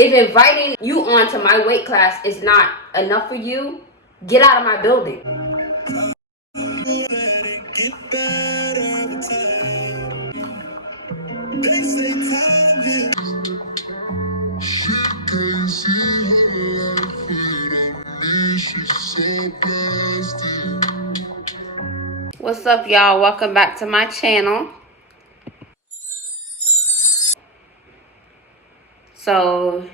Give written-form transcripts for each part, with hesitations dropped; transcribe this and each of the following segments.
If inviting you onto my weight class is not enough for you, get out of my building. What's up, y'all? Welcome back to my channel. So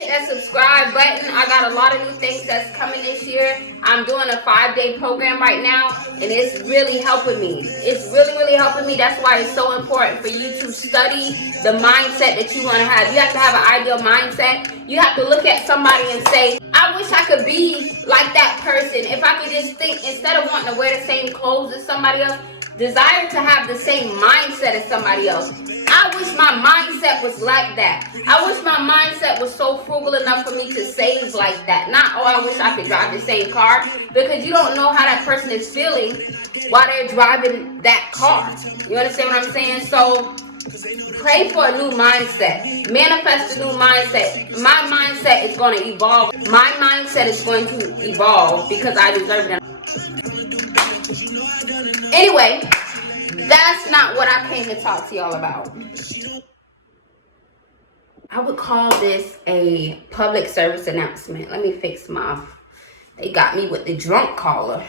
hit that subscribe button. I got a lot of new things that's coming this year. I'm doing a 5-day program right now, and it's really helping me. It's really helping me. That's why it's so important for you to study the mindset that you want to have. You have to have an ideal mindset. You have to look at somebody and say, I wish I could be like that person. If I could just think, instead of wanting to wear the same clothes as somebody else, desire to have the same mindset as somebody else. I wish my mindset was like that. I wish my mindset was so frugal enough for me to save like that. Not, oh, I wish I could drive the same car. Because you don't know how that person is feeling while they're driving that car. You understand what I'm saying? So pray for a new mindset. Manifest a new mindset. My mindset is going to evolve. My mindset is going to evolve because I deserve it. Anyway, that's not what I came to talk to y'all about. I would call this a public service announcement. Let me fix my... They got me with the drunk caller.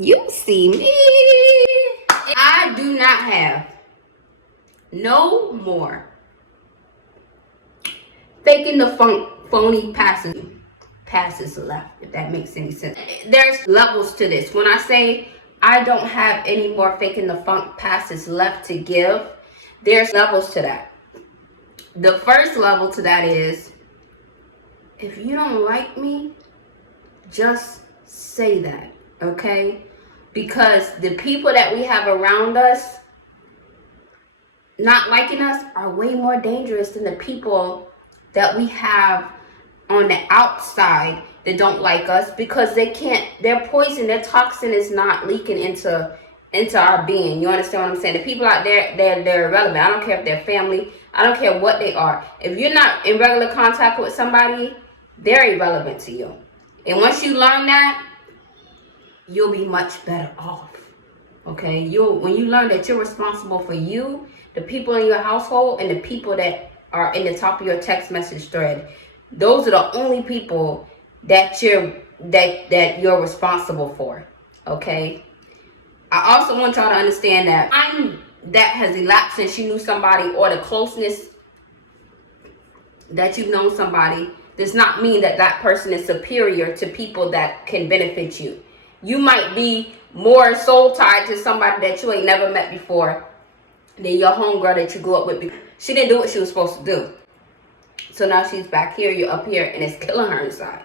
You see me. I do not have no more faking the phony passes left, if that makes any sense. There's levels to this. When I say I don't have any more faking the funk passes left to give, there's levels to that. The first level to that is, if you don't like me, just say that, okay? Because the people that we have around us not liking us are way more dangerous than the people that we have on the outside that don't like us, because their poison, their toxin is not leaking into our being. You understand what I'm saying? The people out there, they're irrelevant. I don't care if they're family. I don't care what they are. If you're not in regular contact with somebody, they're irrelevant to you. And once you learn that, you'll be much better off. Okay? When you learn that you're responsible for you, the people in your household, and the people that are in the top of your text message thread, those are the only people that you're responsible for. Okay? I also want y'all to understand that time that has elapsed since you knew somebody, or the closeness that you've known somebody, does not mean that that person is superior to people that can benefit you. You might be more soul tied to somebody that you ain't never met before than your homegirl that you grew up with. She didn't do what she was supposed to do. So now she's back here, you're up here, and it's killing her inside.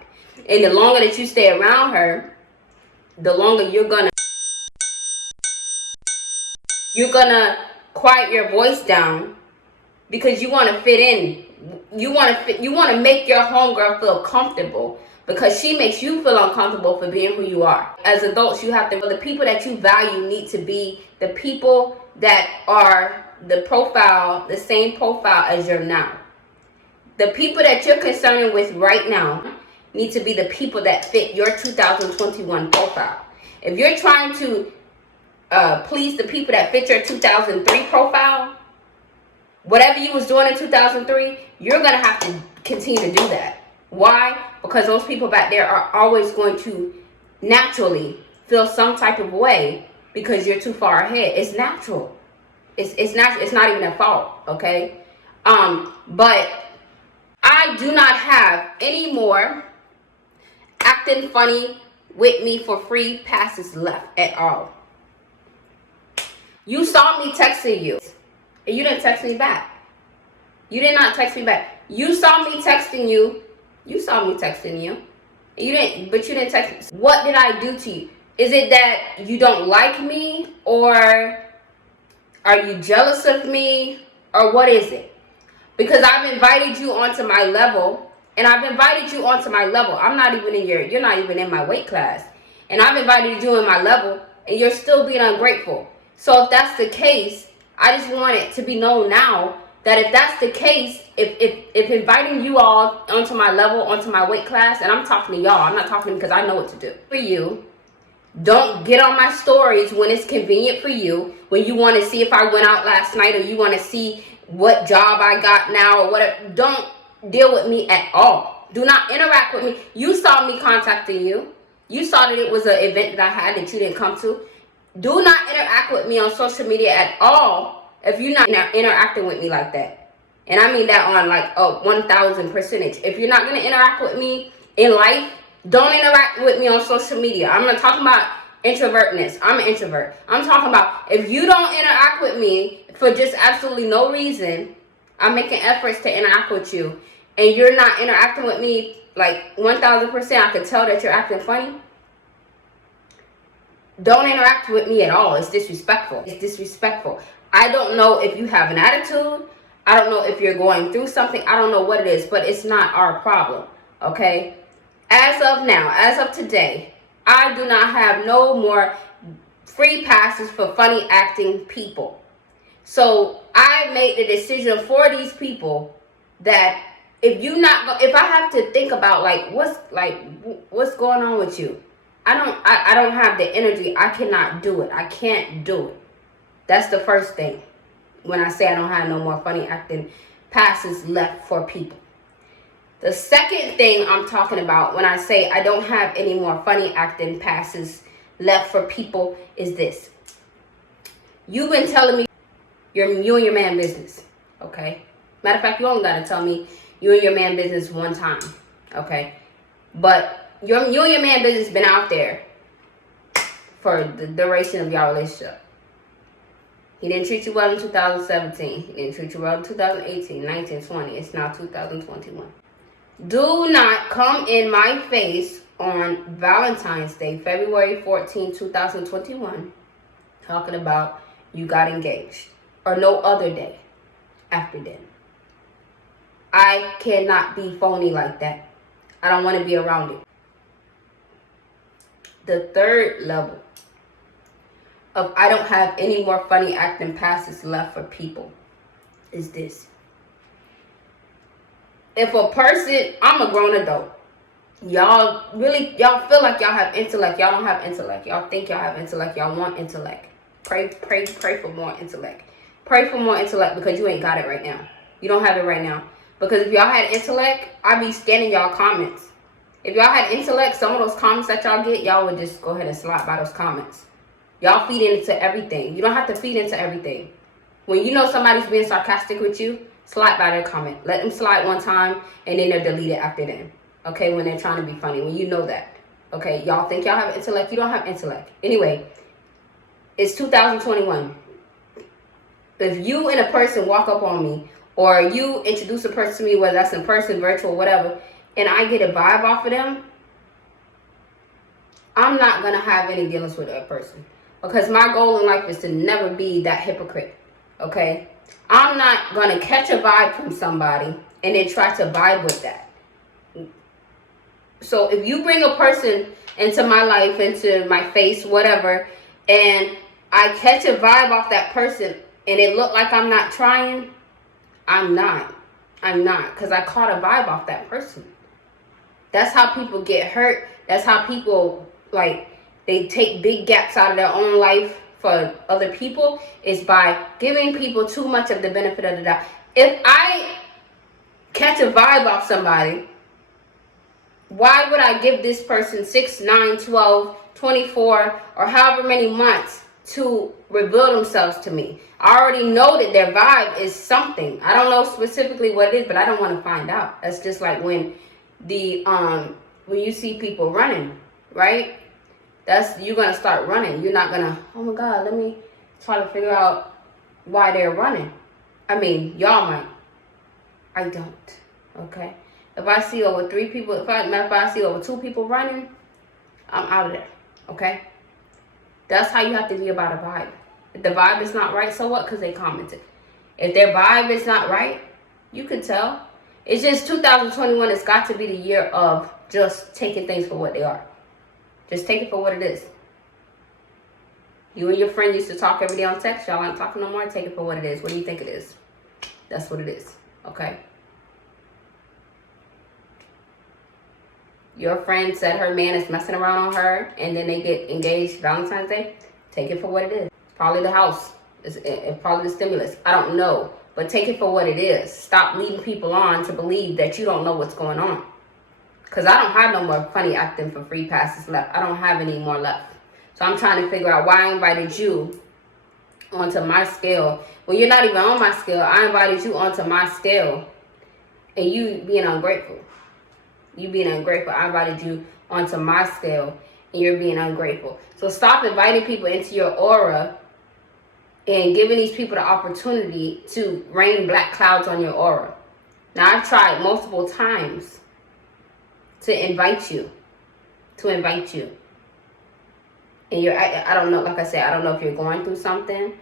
And the longer that you stay around her, the longer you're gonna quiet your voice down, because you want to fit in. You want to make your homegirl feel comfortable, because she makes you feel uncomfortable for being who you are. As adults, you have to, the people that you value need to be the people that are the same profile as you're now. The people that you're concerned with right now need to be the people that fit your 2021 profile. If you're trying to please the people that fit your 2003 profile, whatever you was doing in 2003, you're going to have to continue to do that. Why? Because those people back there are always going to naturally feel some type of way because you're too far ahead. It's natural. It's natural. It's not even their fault, okay? But I do not have any more acting funny with me for free passes left at all. You saw me texting you, and you didn't text me back. You did not text me back. You saw me texting you. You saw me texting you. You didn't text me. What did I do to you? Is it that you don't like me, or are you jealous of me, or what is it? Because I've invited you onto my level, and I've invited you onto my level. I'm not even in you're not even in my weight class. And I've invited you in my level, and you're still being ungrateful. So if that's the case, I just want it to be known now that if that's the case, if inviting you all onto my level, onto my weight class, and I'm talking to y'all, I'm not talking because I know what to do for you. Don't get on my stories when it's convenient for you, when you want to see if I went out last night, or you want to see what job I got now, or whatever. Don't deal with me at all. Do not interact with me. You saw me contacting you. You saw that it was an event that I had that you didn't come to. Do not interact with me on social media at all if you're not interacting with me like that. And I mean that on like a 1,000%. If you're not going to interact with me in life, don't interact with me on social media. I'm not talking about introvertness. I'm an introvert. I'm talking about if you don't interact with me for just absolutely no reason, I'm making efforts to interact with you, and you're not interacting with me like 1,000%, I can tell that you're acting funny. Don't interact with me at all. It's disrespectful. It's disrespectful. I don't know if you have an attitude. I don't know if you're going through something. I don't know what it is, but it's not our problem, okay? As of now, as of today, I do not have no more free passes for funny acting people. So I made the decision for these people that if I have to think about what's going on with you, I don't have the energy. I cannot do it. I can't do it. That's the first thing when I say I don't have no more funny acting passes left for people. The second thing I'm talking about when I say I don't have any more funny acting passes left for people is this. You've been telling me you and your man business, okay? Matter of fact, you only got to tell me you and your man business one time, okay? But you and your man business been out there for the duration of your relationship. He didn't treat you well in 2017. He didn't treat you well in 2018, 19, 20. It's now 2021. Do not come in my face on Valentine's Day, February 14, 2021, talking about you got engaged, or no other day after then. I cannot be phony like that. I don't want to be around it. The third level of I don't have any more funny acting passes left for people is this. If a person, I'm a grown adult. Y'all feel like y'all have intellect. Y'all don't have intellect. Y'all think y'all have intellect. Y'all want intellect. Pray for more intellect. Pray for more intellect because you ain't got it right now. You don't have it right now. Because if y'all had intellect, I'd be scanning y'all comments. If y'all had intellect, some of those comments that y'all get, y'all would just go ahead and slide by those comments. Y'all feed into everything. You don't have to feed into everything. When you know somebody's being sarcastic with you, slide by their comment. Let them slide one time, and then they'll delete it after then. Okay, when they're trying to be funny. When you know that. Okay, y'all think y'all have intellect. You don't have intellect. Anyway, it's 2021. If you and a person walk up on me, or you introduce a person to me, whether that's in person, virtual, whatever, and I get a vibe off of them, I'm not going to have any dealings with that person. Because my goal in life is to never be that hypocrite. Okay? I'm not going to catch a vibe from somebody and then try to vibe with that. So if you bring a person into my life, into my face, whatever, and I catch a vibe off that person and it look like I'm not trying, I'm not. Because I caught a vibe off that person. That's how people get hurt. That's how people, they take big gaps out of their own life for other people, is by giving people too much of the benefit of the doubt. If I catch a vibe off somebody, why would I give this person 6, 9, 12, 24, or however many months to reveal themselves to me? I already know that their vibe is something. I don't know specifically what it is, but I don't want to find out. That's just like when you see people running, right? You're going to start running. You're not going to, oh my God, let me try to figure out why they're running. I mean, y'all might. I don't, okay? If I see over 3 people, if I see over 2 people running, I'm out of there, okay? That's how you have to be about a vibe. If the vibe is not right, so what? Because they commented. If their vibe is not right, you can tell. It's just 2021. It's got to be the year of just taking things for what they are. Just take it for what it is. You and your friend used to talk every day on text. Y'all aren't talking no more. Take it for what it is. What do you think it is? That's what it is. Okay? Your friend said her man is messing around on her, and then they get engaged Valentine's Day. Take it for what it is. It's probably the house. It's probably the stimulus. I don't know. But take it for what it is. Stop leading people on to believe that you don't know what's going on. Because I don't have no more funny acting for free passes left. I don't have any more left. So I'm trying to figure out why I invited you onto my scale. Well, you're not even on my scale. I invited you onto my scale. And you being ungrateful. You being ungrateful. I invited you onto my scale. And you're being ungrateful. So stop inviting people into your aura and giving these people the opportunity to rain black clouds on your aura. Now, I've tried multiple times to invite you. And I don't know, like I said, I don't know if you're going through something.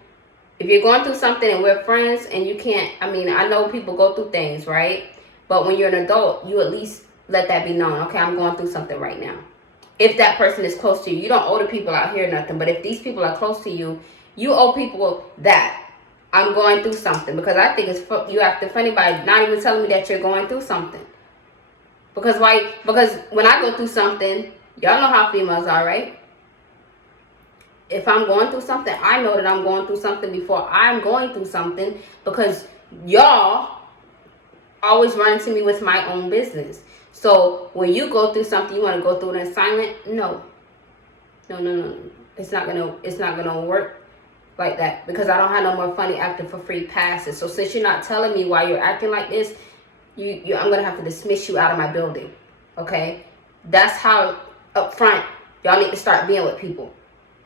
If you're going through something and we're friends and you can't, I mean, I know people go through things, right? But when you're an adult, you at least let that be known. Okay, I'm going through something right now. If that person is close to you, you don't owe the people out here nothing. But if these people are close to you, you owe people that. I'm going through something. Because I think you have to, for anybody not even telling me that you're going through something. Because when I go through something, y'all know how females are, right? If I'm going through something, I know that I'm going through something before I'm going through something, because y'all always run to me with my own business. So when you go through something, you want to go through it in silent? No. It's not gonna work like that, because I don't have no more funny acting for free passes. So since you're not telling me why you're acting like this, I'm gonna have to dismiss you out of my building. Okay? That's how up front y'all need to start being with people.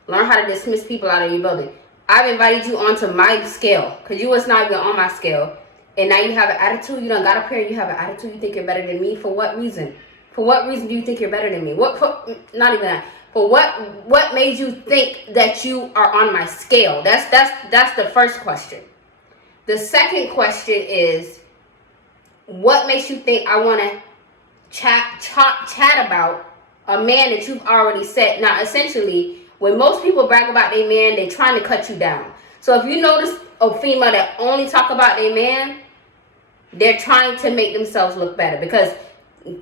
Learn how to dismiss people out of your building. I've invited you onto my scale, because you was not even on my scale. And now you have an attitude. You done got up here and you have an attitude. You think you're better than me. For what reason? For what reason do you think you're better than me? Not even that. For what made you think that you are on my scale? That's the first question. The second question is, what makes you think I want to chat about a man that you've already said? Now, essentially, when most people brag about their man, they're trying to cut you down. So if you notice a female that only talk about their man, they're trying to make themselves look better, because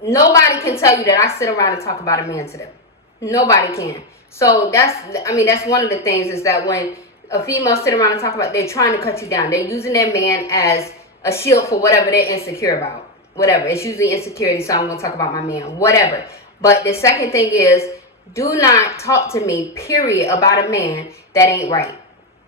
nobody can tell you that I sit around and talk about a man to them. Nobody can. So that's one of the things, is that when a female sit around and talk about, they're trying to cut you down. They're using their man as a shield for whatever they're insecure about. Whatever. It's usually insecurity, so I'm going to talk about my man. Whatever. But the second thing is, do not talk to me, period, about a man that ain't right.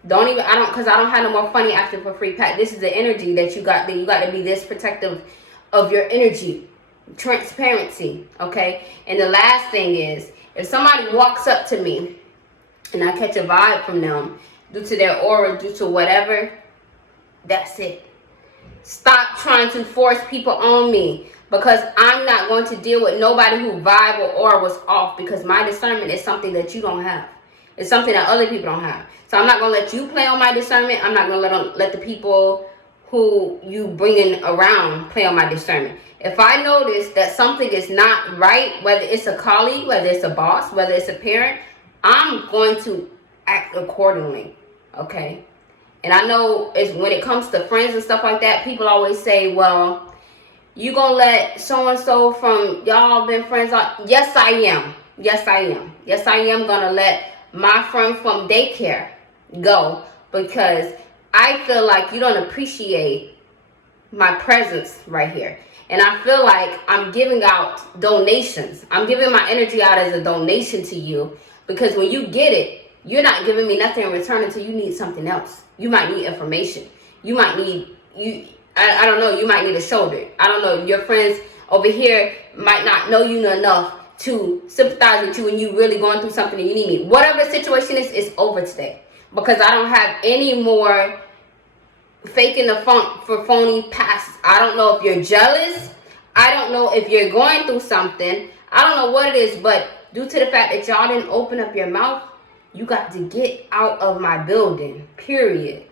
Because I don't have no more funny acting for free pack. This is the energy that you got to be this protective of your energy. Transparency, okay? And the last thing is, if somebody walks up to me and I catch a vibe from them due to their aura, due to whatever, that's it. Stop trying to force people on me, because I'm not going to deal with nobody who vibe or aura was off, because my discernment is something that you don't have. It's something that other people don't have. So I'm not going to let you play on my discernment. I'm not going to let the people who you bringing around play on my discernment. If I notice that something is not right, whether it's a colleague, whether it's a boss, whether it's a parent, I'm going to act accordingly, okay? And I know when it comes to friends and stuff like that, people always say, well, you going to let so-and-so from y'all been friends? Yes, I am. Yes, I am. Yes, I am going to let my friend from daycare go, because I feel like you don't appreciate my presence right here. And I feel like I'm giving out donations. I'm giving my energy out as a donation to you, because when you get it, you're not giving me nothing in return until you need something else. You might need information. You might need, I don't know, you might need a shoulder. I don't know, your friends over here might not know you enough to sympathize with you when you really going through something and you need me. Whatever the situation is, it's over today. Because I don't have any more faking the funk for phony passes. I don't know if you're jealous. I don't know if you're going through something. I don't know what it is, but due to the fact that y'all didn't open up your mouth, you got to get out of my building, period.